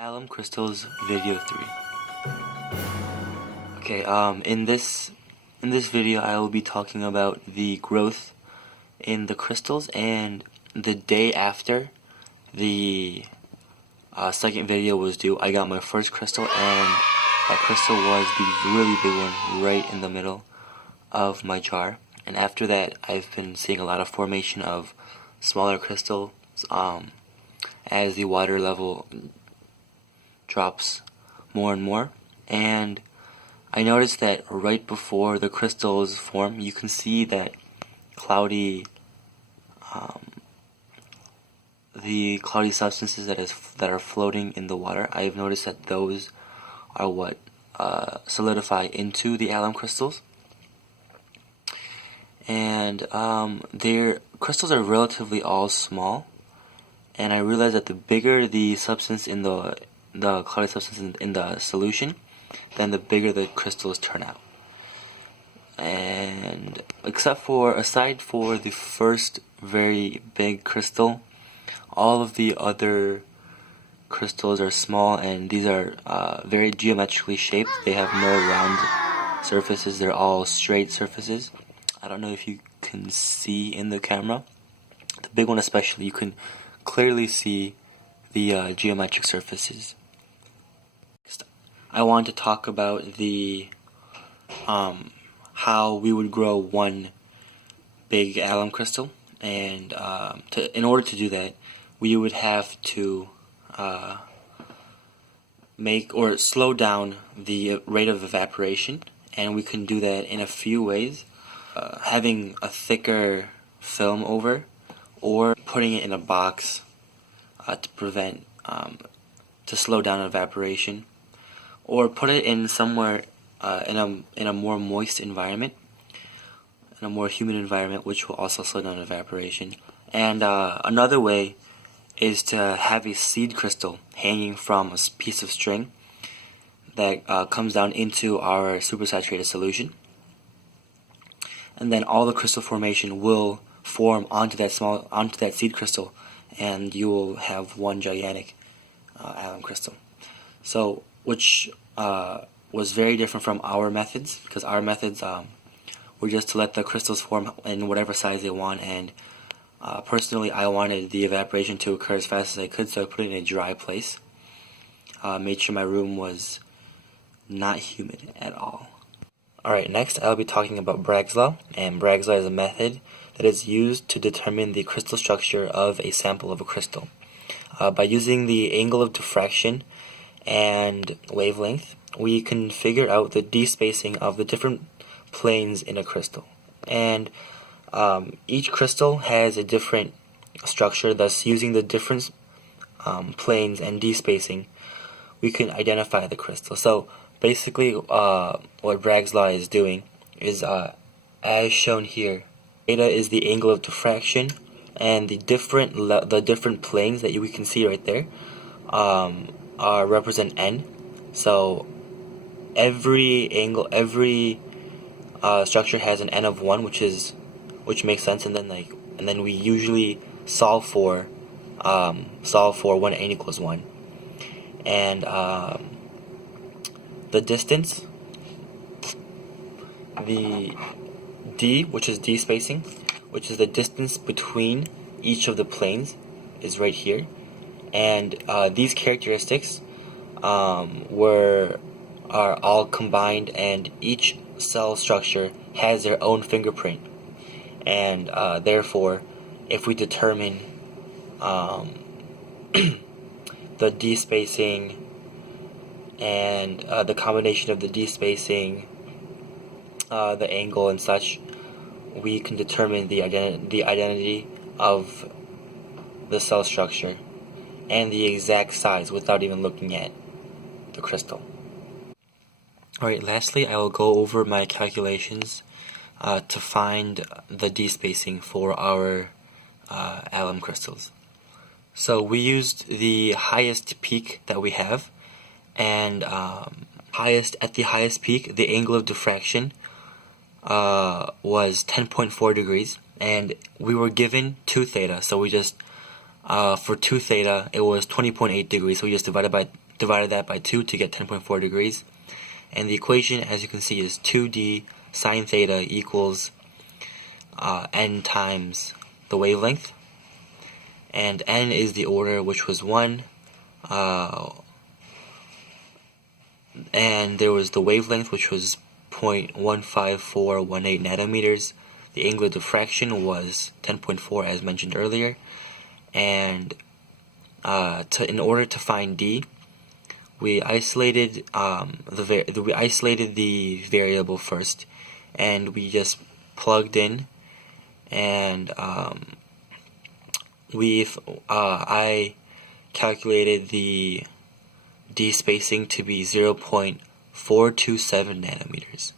Alum crystals video 3. Okay, in this video I will be talking about the growth in the crystals, and the day after the second video was due, I got my first crystal, and that crystal was the really big one right in the middle of my jar. And after that, I've been seeing a lot of formation of smaller crystals as the water level drops more and more. And I noticed that right before the crystals form, you can see that the cloudy substances that are floating in the water. I've noticed that those are what solidify into the alum crystals. And their crystals are relatively all small, and I realized that the bigger the substance in the cloudy substance in the solution, then the bigger the crystals turn out. And aside for the first very big crystal, all of the other crystals are small, and these are very geometrically shaped. They have no round surfaces, they're all straight surfaces. I don't know if you can see in the camera. The big one especially, you can clearly see the geometric surfaces. I want to talk about the how we would grow one big alum crystal, and in order to do that, we would have to make or slow down the rate of evaporation, and we can do that in a few ways. Having a thicker film over, or putting it in a box to slow down evaporation, or put it in somewhere in a more moist environment, in a more humid environment, which will also slow down evaporation. And another way is to have a seed crystal hanging from a piece of string that comes down into our supersaturated solution, and then all the crystal formation will form onto that seed crystal, and you will have one gigantic alum crystal. So, which was very different from our methods, because our methods were just to let the crystals form in whatever size they want, and personally I wanted the evaporation to occur as fast as I could, so I put it in a dry place. Made sure my room was not humid at all. Alright, next I'll be talking about Bragg's law, and Bragg's law is a method that is used to determine the crystal structure of a sample of a crystal. By using the angle of diffraction and wavelength, we can figure out the d-spacing of the different planes in a crystal. And each crystal has a different structure, thus using the different planes and d-spacing, we can identify the crystal. So basically what Bragg's law is doing is, as shown here, theta is the angle of diffraction, and the different planes that we can see right there represent n. So every structure has an n of 1, which makes sense, and then we usually solve for when n equals 1. And the distance, the d, which is d-spacing, which is the distance between each of the planes, is right here. And these characteristics are all combined, and each cell structure has their own fingerprint. And therefore, if we determine the d-spacing and the combination of the d-spacing, the angle and such, we can determine the identity of the cell structure and the exact size without even looking at the crystal. Alright, lastly I will go over my calculations to find the d-spacing for our alum crystals. So we used the highest peak that we have, and at the highest peak, the angle of diffraction was 10.4 degrees, and we were given 2 theta, so we just for 2 theta it was 20.8 degrees, so we just divided by divided that by 2 to get 10.4 degrees. And the equation, as you can see, is 2d sine theta equals n times the wavelength. And n is the order, which was 1. And there was the wavelength, which was 0.15418 nanometers. The angular diffraction was 10.4, as mentioned earlier. And in order to find d, we isolated the variable first, and we just plugged in, and I calculated the d spacing to be 0.427 nanometers.